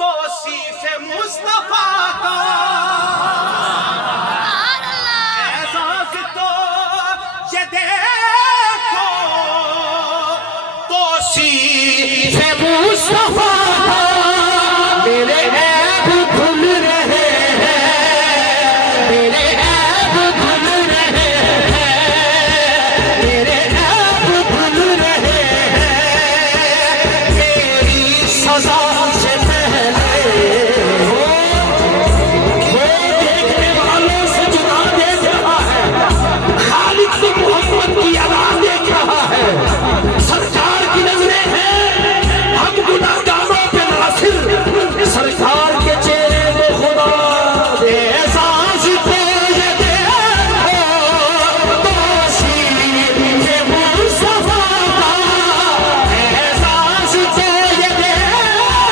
توصیف مصطفیٰ کا اعزاز تو یہ دیکھو توصیف مصطفیٰ کا میرے عیب دھل رہے ہیں میرے عیب دھل رہے ہیں میرے عیب دھل رہے ہیں میری سزا سے پہلے دیکھنے والوں سے جدا دیکھ رہا ہے خالق سے محمد کی ادا دیکھ رہا ہے سرکار کی نظریں ہیں ہم گناہگاروں پہ ناصر سرکار کے چہرے کو خدا دے احساس تو یہ دیکھو توصیف مصطفیٰ کا احساس تو یہ دیکھو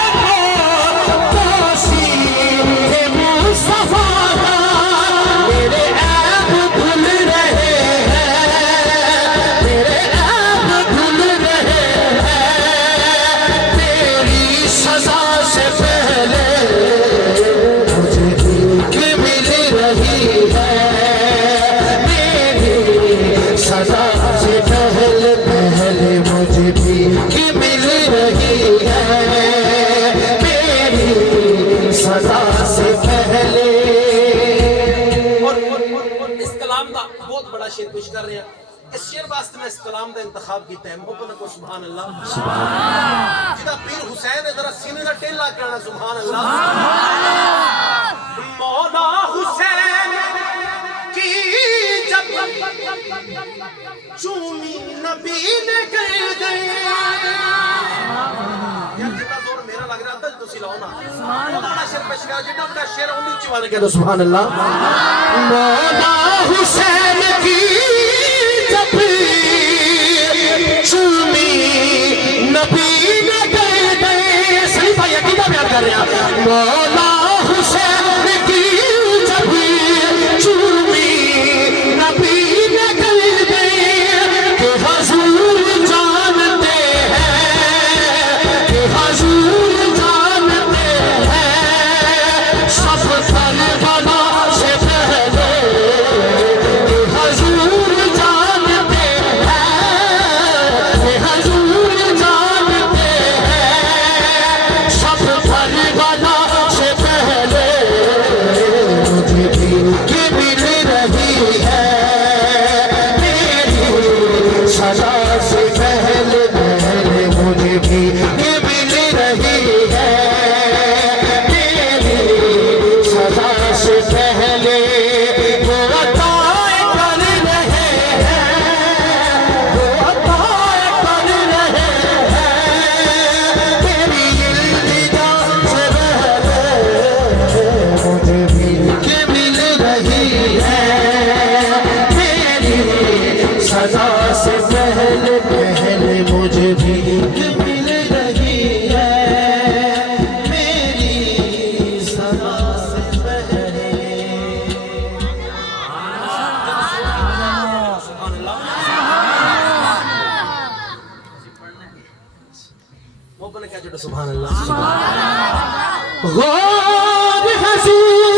توصیف مصطفیٰ کا میرے عیب دھل رہے ہیں میرے عیب دھل رہے ہیں تیری سزا سے پہلے مجھے بھیک مل رہی ہے میری سزا سے پہلے مجھے بھیک مل رہی ہے میری سزا سے پہلے اور اس کلام کا بہت بڑا شعر پیش کر رہے ہیں اس شعر واسطے میں اس کلام کا انتخاب کیتا ہے محبت کو سبحان اللہ جدا پیر حسین ہے ذرا سینے کا ٹیلا کرنا سبحان اللہ مولا حسین کی جب چومی نبی نے کر گئے یار جتنا زور میرا لگ رہا تھا تسی لاؤ نا بہت بڑا شعر پیش کر جتنا بڑا شعر اونی چوانے کہہ سبحان اللہ مولا حسین کی جب چومی نبی نے کر گئے صحیح بھائی عقیدہ بیان کر رہے ہیں مولا حسین کی جب چومی نبی نے کر گئے کہ حضور جانتے ہیں کہ حضور جانتے ہیں سب کربلا سے پہلے کہ حضور جانتے ہیں کہ حضور جانتے ہیں سب کربلا سے پہلے مجھے بھیک مل رہی ہے میری سزا سے پہلے مجھے بھیک مل رہی ہے میری سزا سے پہلے وہ عطائیں کر رہے ہیں وہ عطائیں کر رہے ہیں تیری التجا سے پہلے مجھے بھیک مل رہی ہے میری سزا سے پہلے مجھے بھیک مل رہی ہے میری سزا سے پہلے سبحان اللہ وہ بنے کیا جو سبحان اللہ